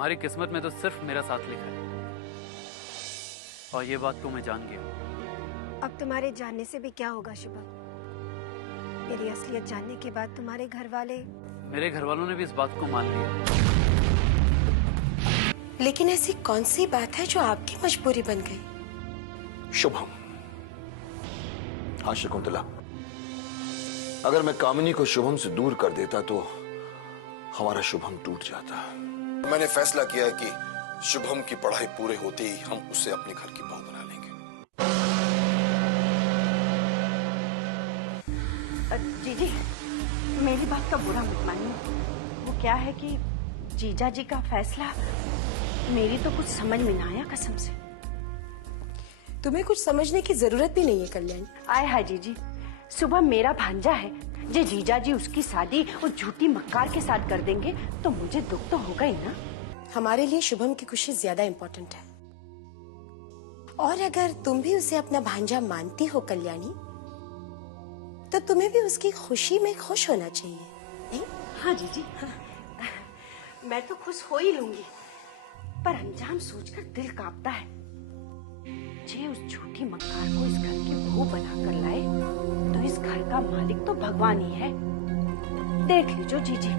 तुम्हारी किस्मत में तो सिर्फ मेरा साथ लिखा है, और ये बात तो मैं जान गया हूँ। अब तुम्हारे जानने से भी क्या होगा शुभम? मेरी असलियत जानने के बाद तुम्हारे घर वाले, मेरे घर वालों ने भी इस बात को मान लिया। लेकिन ऐसी कौन सी बात है जो आपकी मजबूरी बन गई? शुभम, हाँ शकुंतला, अगर मैं कामिनी को शुभम से दूर कर देता तो हमारा शुभम टूट जाता। मैंने फैसला किया है कि शुभम की पढ़ाई पूरे होते ही हम उसे अपने घर की बहू बना लेंगे। जीजी, मेरी बात का बुरा मत मानिए। वो क्या है कि जीजा जी का फैसला मेरी तो कुछ समझ में ना आया, कसम से। तुम्हें कुछ समझने की जरूरत भी नहीं है कल्याणी। आए हाय जीजी, सुबह मेरा भांजा है, जे जीजा जी उसकी शादी उस झूठी मक्कार के साथ कर देंगे तो मुझे दुख तो होगा ही ना। हमारे लिए शुभम की खुशी ज्यादा इम्पोर्टेंट है, और अगर तुम भी उसे अपना भांजा मानती हो कल्याणी, तो तुम्हें भी उसकी खुशी में खुश होना चाहिए, नहीं? हाँ जीजी, हाँ। मैं तो खुश हो ही लूंगी, पर अंजाम सोचकर दिल कांपता है। जे उस झूठी मक्कार को इस घर की बहू बनाकर लाए तो इस घर का मालिक तो भगवान ही है। देख लीजिए जीजी,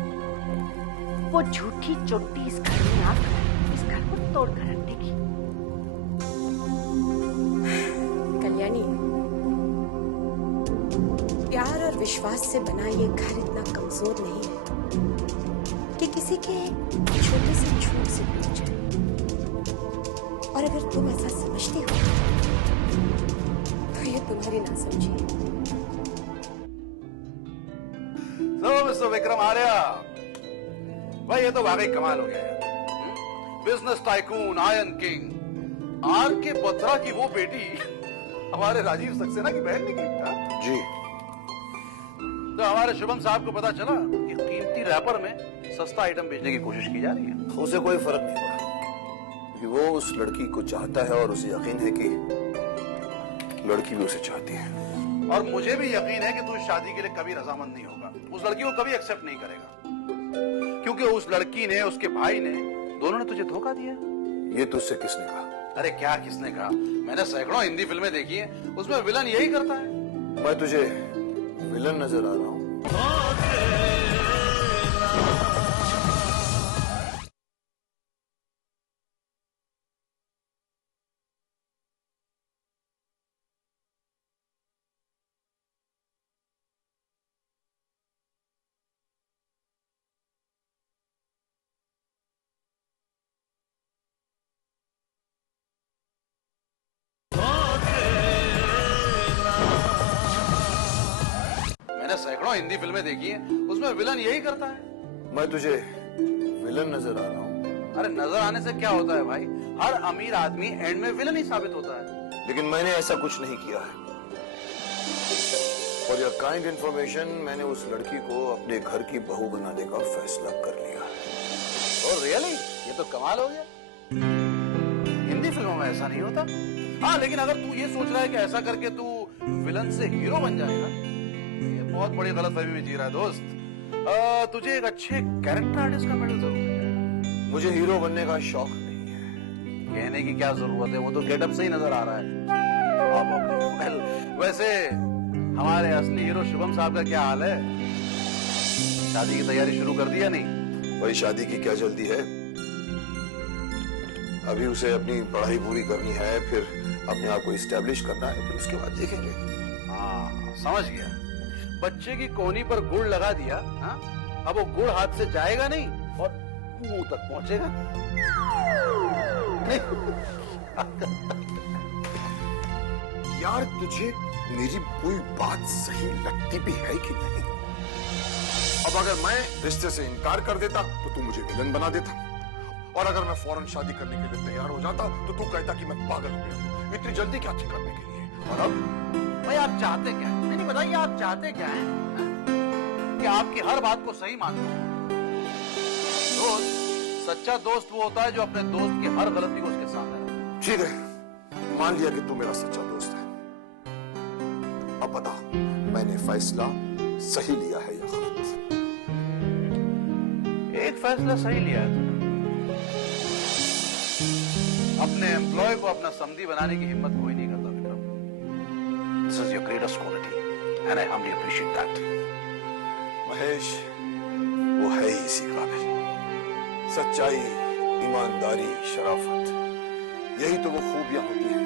वो झूठी चोटी इस घर में आकर इस घर को तोड़ कर रख देगी। कल्याणी, प्यार और विश्वास से बना ये घर इतना कमजोर नहीं है कि किसी के छोटे से झूठ से टूट जाए। और अगर तुम ऐसा समझती हो तो ये तुम्हारी नासमझी है। मिस्टर विक्रम आर्या, भाई ये तो वाकई कमाल हो गया है। Business tycoon, iron king, R K Batra की वो बेटी हमारे राजीव सक्सेना की बहन निकली। जी। तो हमारे शुभम साहब को पता चला कि कीमती रैपर में सस्ता आइटम बेचने की कोशिश की जा रही है। उसे कोई फर्क नहीं पड़ा कि वो उस लड़की को चाहता है और उसे यकीन है कि लड़की भी उसे चाहती है। और मुझे भी यकीन है कि तू इस शादी के लिए कभी रजामंद नहीं होगा, उस लड़की को कभी एक्सेप्ट नहीं करेगा, क्योंकि उस लड़की ने, उसके भाई ने, दोनों ने तुझे धोखा दिया। ये तुझसे किसने कहा? अरे क्या किसने कहा, मैंने सैकड़ों हिंदी फिल्में देखी हैं, उसमें विलन यही करता है। मैं तुझे विलन नजर आ रहा हूं? सैकड़ों हिंदी फिल्में देखी हैं, उसमें विलन यही करता है। मैं तुझे विलन नजर आ रहा हूं? अरे नजर आने से क्या होता है भाई, हर अमीर आदमी एंड में विलन ही साबित होता है। लेकिन मैंने ऐसा कुछ नहीं किया है। फॉर योर काइंड इंफॉर्मेशन, मैंने उस लड़की को अपने घर की बहू बनाने का फैसला कर लिया है। Oh really? ये तो कमाल हो गया। हिंदी फिल्मों में ऐसा नहीं होता। हाँ, लेकिन अगर तू ये सोच रहा है कि ऐसा करके तू विलन से हीरो बन जाएगा, बहुत बड़ी गलतफहमी में जी रहा है दोस्त। तुझे एक अच्छे कैरेक्टर आर्टिस्ट का मेडल जरूर मिलेगा। मुझे हीरो बनने का शौक नहीं है। कहने की क्या जरूरत है, वो तो गेटअप से ही नजर आ रहा है। वैसे हमारे असली हीरो शुभम साहब का क्या हाल है? शादी की तैयारी शुरू कर दी या नहीं? भाई शादी की क्या जल्दी है, अभी उसे अपनी पढ़ाई पूरी करनी है, फिर अपने आप को इस्टेब्लिश करना है, फिर उसके बाद देखेंगे। हाँ समझ गया, बच्चे की कोहनी पर गुड़ लगा दिया। हाँ? अब वो गुड़ हाथ से जाएगा नहीं और मुंह तक पहुंचेगा। यार तुझे मेरी कोई बात सही लगती भी है कि नहीं? अब अगर मैं रिश्ते से इनकार कर देता तो तू मुझे विलन बना देता, और अगर मैं फौरन शादी करने के लिए तैयार हो जाता तो तू कहता कि मैं पागल हो गया, इतनी जल्दी क्या थी करने के लिए। और अब भाई आप चाहते क्या है? नहीं बताइए, आप चाहते क्या है? कि आपकी हर बात को सही मान लो। दोस्त, सच्चा दोस्त वो होता है जो अपने दोस्त की हर गलती को उसके सामने रखे। ठीक है, मान लिया कि तू मेरा सच्चा दोस्त है। अब बता, मैंने फैसला सही लिया है या गलत? एक फैसला सही लिया है तुमने। अपने एम्प्लॉय को अपना समधी बनाने की हिम्मत कोई नहीं करता Vikram. This is your greatest quality and I humbly appreciate that. Mahesh वो है ही इसी काबिल। सच्चाई, ईमानदारी, शराफत, यही तो वो खूबियां होती हैं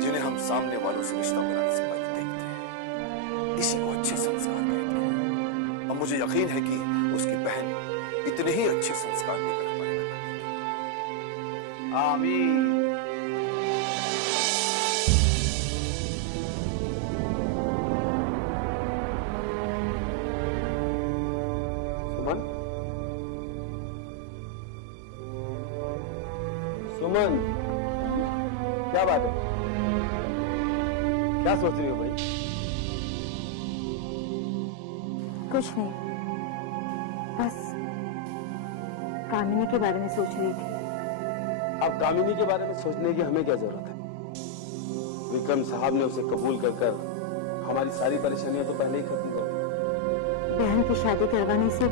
जिन्हें हम सामने वालों से रिश्ता बनाने से पहले देखते हैं। इसी को अच्छे संस्कार कहते हैं और मुझे यकीन है कि उसकी बहन इतने ही अच्छे संस्कार लेकर हमारे घर आएगी। आमीन। सुमन, क्या बात है? क्या सोच रही हो भाई? कुछ नहीं, बस कामिनी के बारे में सोच रही थी। अब कामिनी के बारे में सोचने की हमें क्या जरूरत है? विक्रम साहब ने उसे कबूल कर हमारी सारी परेशानियां तो पहले ही खत्म कर दी। बहन की शादी करवाने से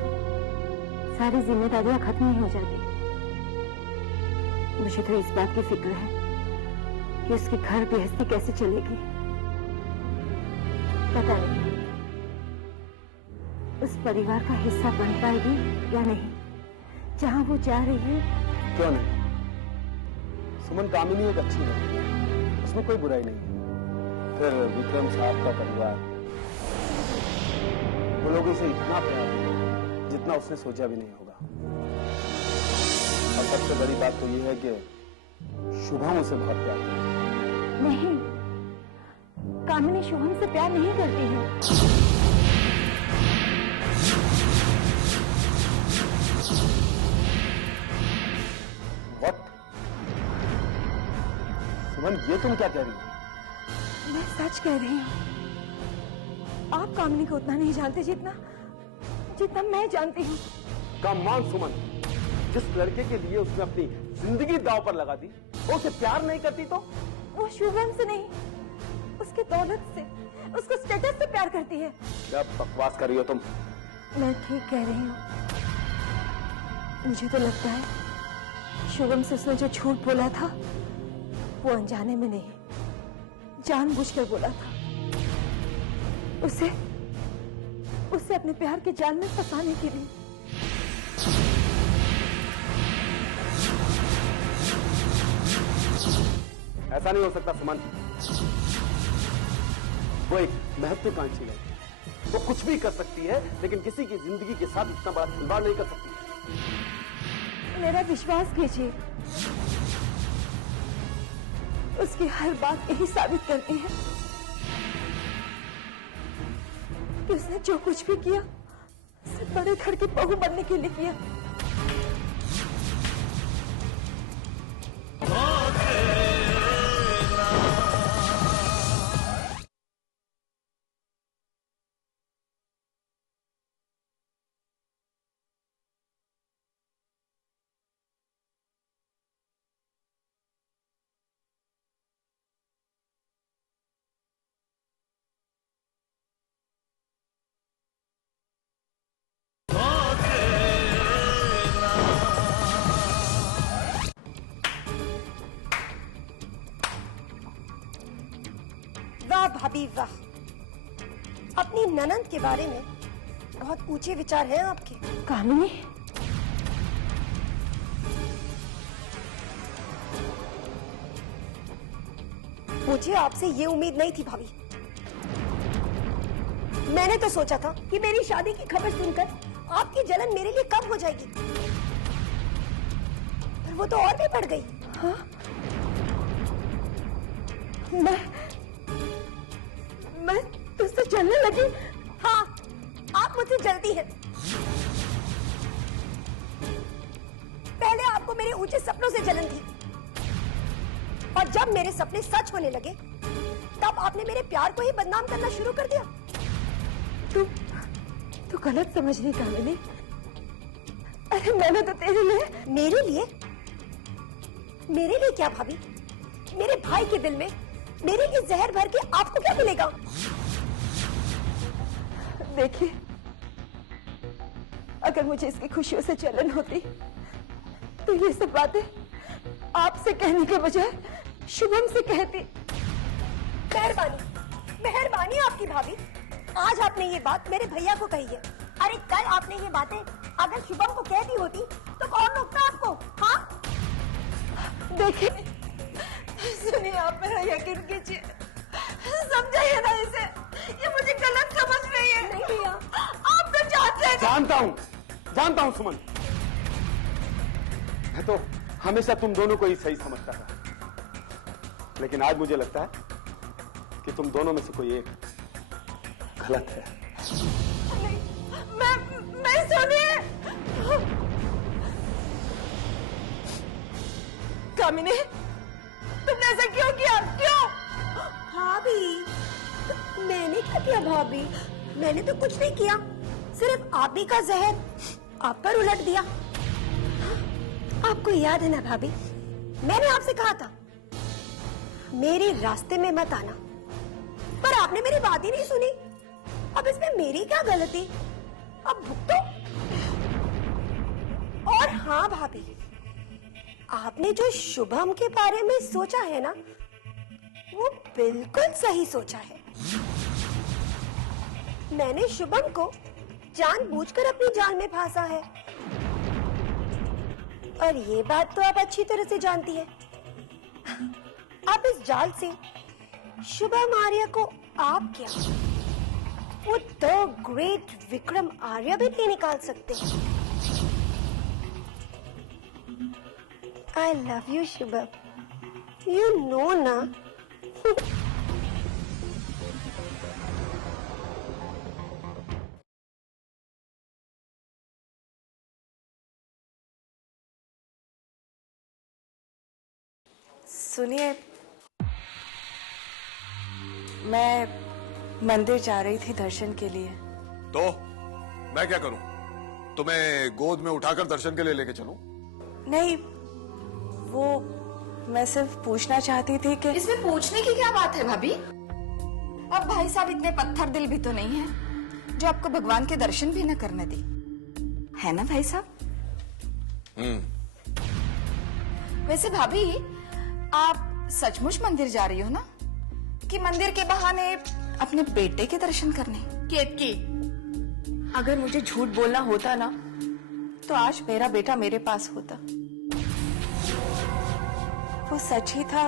सारी जिम्मेदारियां खत्म नहीं हो जाती। मुझे तो इस बात की फिक्र है कि उसकी घर गृहस्थी कैसे चलेगी। पता नहीं उस परिवार का हिस्सा बन पाएगी या नहीं। जहां वो जा रही है। क्यों नहीं? सुमन, कामिनी एक अच्छी है, उसमें कोई बुराई नहीं है। फिर विक्रम साहब का परिवार, वो लोग इसे इतना प्यार देंगे जितना उसने सोचा भी नहीं होगा। और सबसे बड़ी बात तो ये है कि शुभम उसे बहुत प्यार करती है। नहीं, कामिनी शुभम से प्यार नहीं करती है। What? सुमन, ये तुम क्या कह रही हो? मैं सच कह रही हूँ। आप कामिनी को उतना नहीं जानते जितना जितना मैं जानती हूँ। कम ऑन सुमन, जिस लड़के के लिए उसने अपनी जिंदगी दांव पर लगा दी, वो उसे प्यार नहीं करती तो? वो शुभम से नहीं, उसकी दौलत से, उसको स्टेटस से प्यार करती है। क्या बकवास कर रही हो तुम? मैं ठीक कह रही हूँ। मुझे तो लगता है शुभम से उसने जो झूठ बोला था वो अनजाने में नहीं, जानबूझकर बोला था। उसे अपने प्यार के जाल में फंसाने के लिए। ऐसा नहीं हो सकता सुमन। वो एक महत्वाकांक्षी है, वो कुछ भी कर सकती है, लेकिन किसी की जिंदगी के साथ इतना बड़ा खिलवाड़ नहीं कर सकती। मेरा विश्वास कीजिए, उसकी हर बात यही साबित करती है कि उसने जो कुछ भी किया सिर्फ बड़े घर की बहू बनने के लिए किया। वाह भाभी वाह, अपनी ननंद के बारे में बहुत ऊंचे विचार हैं आपके। कामिनी, मुझे आपसे ये उम्मीद नहीं थी भाभी। मैंने तो सोचा था कि मेरी शादी की खबर सुनकर आपकी जलन मेरे लिए कम हो जाएगी, पर वो तो और भी बढ़ गई। हाँ? मैं तुझसे जलने लगी। हाँ, आप मुझसे जलती हैं। पहले आपको मेरे ऊंचे सपनों से जलन थी, और जब मेरे सपने सच होने लगे तब आपने मेरे प्यार को ही बदनाम करना शुरू कर दिया। तू गलत समझ रही कामिनी। अरे मैंने तो तेरे लिए। मेरे लिए क्या भाभी? मेरे भाई के दिल में मेरे लिए जहर भर के आपको क्या मिलेगा? देखिए, अगर मुझे इसकी खुशियों से जलन होती तो ये सब बातें आपसे कहने के बजाय शुभम से कहती। मेहरबानी, मेहरबानी आपकी भाभी। आज आपने ये बात मेरे भैया को कही है। अरे कल आपने ये बातें अगर शुभम को कह दी होती तो कौन रोकता आपको? हाँ देखिए, सुनिए, आप मेरा यकीन कीजिए, समझाइए ना इसे, ये मुझे गलत समझ रही है। नहीं भैया, आप तो जानते हैं। जानता हूँ सुमन। मैं तो हमेशा तुम दोनों को ही सही समझता था, लेकिन आज मुझे लगता है कि तुम दोनों में से कोई एक गलत है। मैं सुनिए। कामिनी, तुमने ऐसा क्यों किया? क्यों? भाभी, मैंने क्या किया भाभी? मैंने तो कुछ नहीं किया, सिर्फ आप ही का जहर आप पर उलट दिया। आपको याद है ना भाभी, मैंने आपसे कहा था मेरे रास्ते में मत आना, पर आपने मेरी बात ही नहीं सुनी। अब इसमें मेरी क्या गलती? अब भुगतो। और हाँ भाभी, आपने जो शुभम के बारे में सोचा है ना, वो बिल्कुल सही सोचा है। मैंने शुभम को जानबूझकर अपनी जाल में फांसा है, और ये बात तो आप अच्छी तरह से जानती है। आप इस जाल से शुभम आर्य को आप क्या, वो द ग्रेट विक्रम आर्य भी नहीं निकाल सकते। I love you Shubham, you know ना। सुनिए, मैं मंदिर जा रही थी दर्शन के लिए। तो मैं क्या करूं? तुम्हें गोद में उठाकर दर्शन के लिए लेके चलूं? नहीं, वो मैं सिर्फ पूछना चाहती थी कि इसमें पूछने की क्या बात है भाभी? अब भाई साहब इतने पत्थर दिल भी तो नहीं है जो आपको भगवान के दर्शन भी न करने दी, है ना भाई साहब? वैसे भाभी, आप सचमुच मंदिर जा रही हो ना, कि मंदिर के बहाने अपने बेटे के दर्शन करने? केतकी, अगर मुझे झूठ बोलना होता ना, तो आज मेरा बेटा मेरे पास होता। वो सच ही था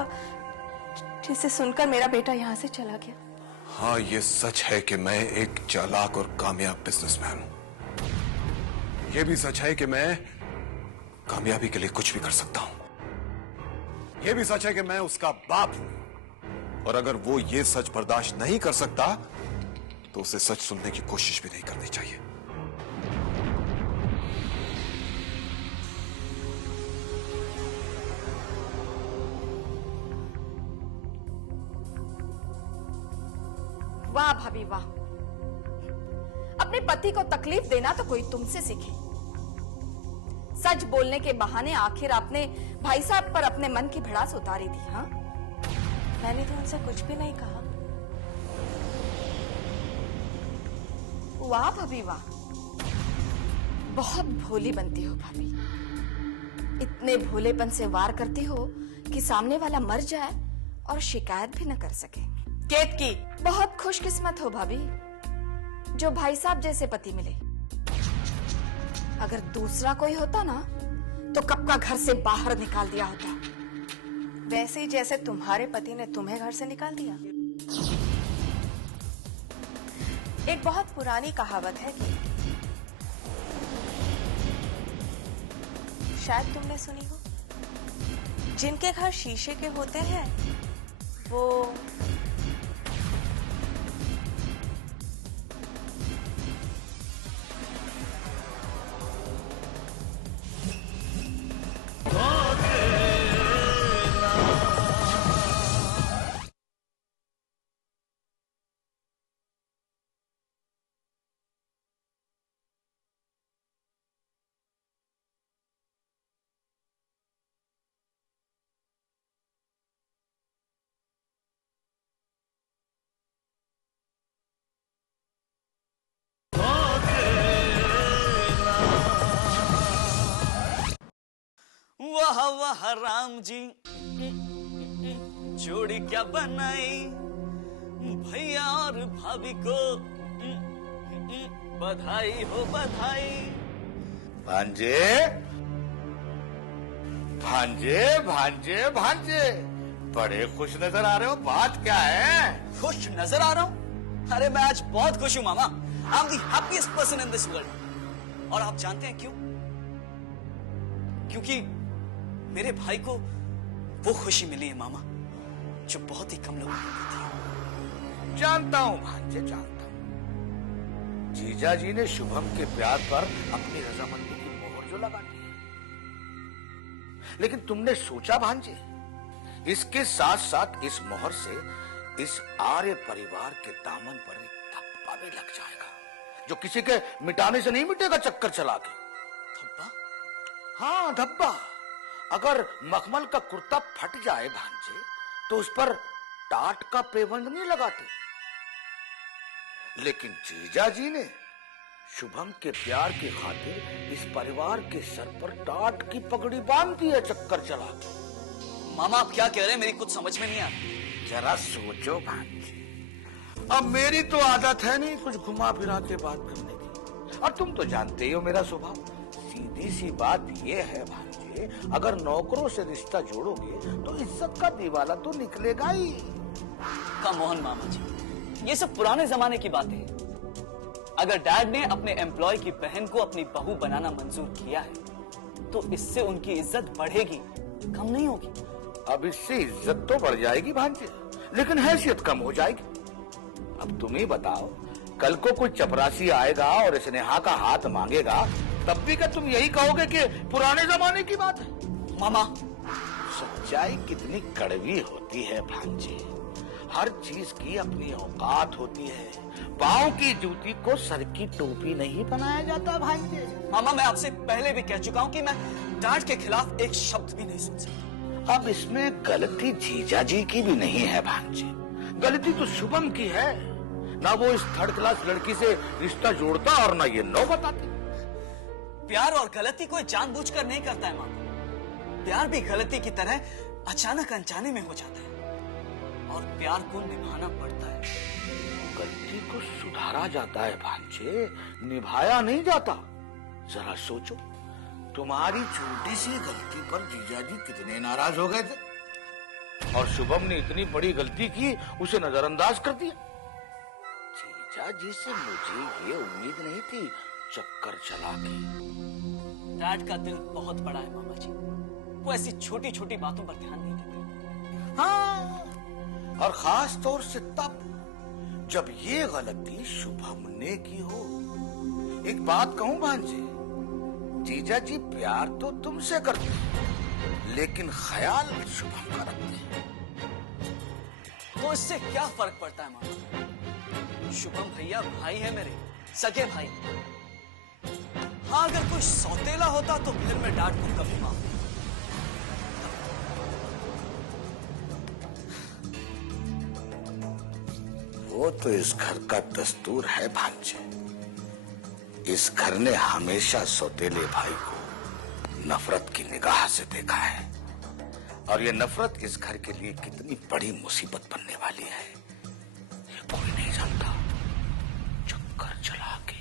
जिसे सुनकर मेरा बेटा यहाँ से चला गया। हाँ, ये सच है कि मैं एक चालाक और कामयाब बिजनेसमैन हूं। ये भी सच है कि मैं कामयाबी के लिए कुछ भी कर सकता हूं। ये भी सच है कि मैं उसका बाप हूं, और अगर वो ये सच बर्दाश्त नहीं कर सकता तो उसे सच सुनने की कोशिश भी नहीं करनी चाहिए। वाह भाभी वाह, अपने पति को तकलीफ देना तो कोई तुमसे सीखे। सच बोलने के बहाने आखिर आपने भाई साहब पर अपने मन की भड़ास उतारी थी। हाँ, मैंने तो उनसे कुछ भी नहीं कहा। वाह भाभी वाह, बहुत भोली बनती हो भाभी। इतने भोलेपन से वार करती हो कि सामने वाला मर जाए और शिकायत भी न कर सके। केतकी, बहुत खुशकिस्मत हो भाभी जो भाई साहब जैसे पति मिले। अगर दूसरा कोई होता ना, तो कब का घर से बाहर निकाल दिया होता। वैसे ही जैसे तुम्हारे पति ने तुम्हें घर से निकाल दिया। एक बहुत पुरानी कहावत है कि शायद तुमने सुनी हो, जिनके घर शीशे के होते हैं वो राम जी जोड़ी क्या बनाई, भैया और भाभी को बधाई हो बधाई। भांजे भांजे भांजे भांजे, बड़े खुश नजर आ रहे हो, बात क्या है? खुश नजर आ रहा हूँ? अरे मैं आज बहुत खुश हूँ मामा। I am the happiest person in this world. और आप जानते हैं क्यों? क्योंकि मेरे भाई को वो खुशी मिली है मामा जो बहुत ही कम लोगों को मिलती है। जानता हूं भांजे, जानता हूं। जीजा जी ने शुभम के प्यार पर अपनी रजामंदी की मोहर जो लगा दी, लेकिन तुमने सोचा भांजे, इसके साथ साथ इस मोहर से इस आर्य परिवार के दामन पर एक धब्बा भी लग जाएगा जो किसी के मिटाने से नहीं मिटेगा चक्कर चला के। धब्बा? हाँ धब्बा। अगर मखमल का कुर्ता फट जाए भांजे तो उस पर टाट का पेबंद नहीं लगाते, लेकिन जीजा जी ने शुभम के प्यार की खातिर इस परिवार के सर पर टाट की पगड़ी बांध दी है चक्कर चला के। मामा आप क्या कह रहे हैं? मेरी कुछ समझ में नहीं आ रही। जरा सोचो भांजे, अब मेरी तो आदत है नहीं कुछ घुमा फिरा के बात करने की, और तुम तो जानते ही हो मेरा स्वभाव। सीधी सी बात यह है भांजे, अगर नौकरों से रिश्ता जोड़ोगे तो इज्जत का दीवाला तो निकलेगा ही। कम ऑन मामा जी, ये सब पुराने जमाने की बातें हैं। अगर डैड ने अपने एम्प्लॉय की बहन को अपनी बहू बनाना मंजूर किया है तो इससे उनकी इज्जत बढ़ेगी, कम नहीं होगी। अब इससे इज्जत तो बढ़ जाएगी भांजे, लेकिन हैसियत कम हो जाएगी। अब तुम ही बताओ, कल को कोई चपरासी आएगा और स्नेहा का हाथ मांगेगा, तब भी क्या तुम यही कहोगे कि पुराने जमाने की बात है? मामा सच्चाई कितनी कड़वी होती है भांजे, हर चीज की अपनी औकात होती है। पाँव की जूती को सर की टोपी नहीं बनाया जाता भांजे। मामा मैं आपसे पहले भी कह चुका हूँ कि मैं डैड के खिलाफ एक शब्द भी नहीं सुन सकता। अब इसमें गलती जीजा जी की भी नहीं है भांजे, गलती तो शुभम की है। ना वो इस थर्ड क्लास लड़की से रिश्ता जोड़ता और ना ये नो बताती। प्यार और गलती कोई जानबूझकर नहीं करता है मामा। प्यार भी गलती की तरह अचानक अनजाने में हो जाता है और प्यार को निभाना पड़ता है। गलती को सुधारा जाता है भांजे, निभाया नहीं जाता। जरा सोचो, तुम्हारी छोटी सी गलती पर जीजाजी कितने नाराज हो गए थे, और शुभम ने इतनी बड़ी गलती की उसे नजरअंदाज कर दिया। जीजाजी से मुझे ये उम्मीद नहीं थी चक्कर चला के। डैड का दिल बहुत बड़ा है मामा जी, वो ऐसी छोटी छोटी बातों पर ध्यान नहीं देते। हाँ, और खास तौर से तब जब ये गलती शुभम ने की हो। एक बात कहूं भांजे, जीजा जी प्यार तो तुमसे करते हैं, लेकिन ख्याल शुभम का रखते हैं। तो इससे क्या फर्क पड़ता है मामा? शुभम भैया भाई है मेरे, सगे भाई। हाँ अगर कोई सौतेला होता तो फिर मैं डैड को कभी माफ नहीं। वो तो इस घर का दस्तूर है भांजे। इस घर ने हमेशा सौतेले भाई को नफरत की निगाह से देखा है, और ये नफरत इस घर के लिए कितनी बड़ी मुसीबत बनने वाली है ये कोई नहीं जानता। चक्कर चला के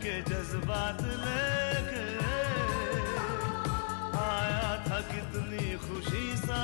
के जज्बात लेके आया था कितनी खुशी सा